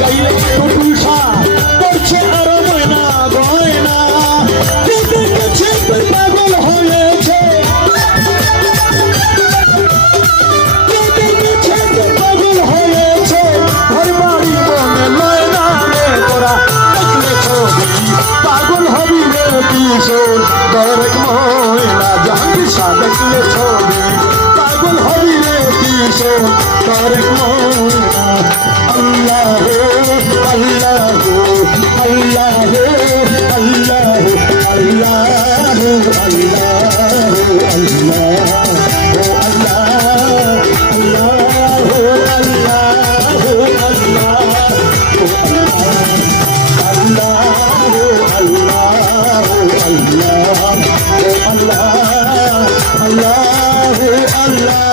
গাইলে টুটুসা করছে আরো ময়না গয়না দেখেছে পাগল হয়েছে পাগল হয়েছে ঘর বাড়ি মনে লয় না রে তোরা দেখলে ছবি পাগল হবি রে কিশোর দরেক ময়না জাহাঙ্গীর শাহ দেখলে ছবি পাগল হবি রে কিশোর দরেক ময়না আল্লাহ আল্লাহ আল্লাহ আল্লাহ Allah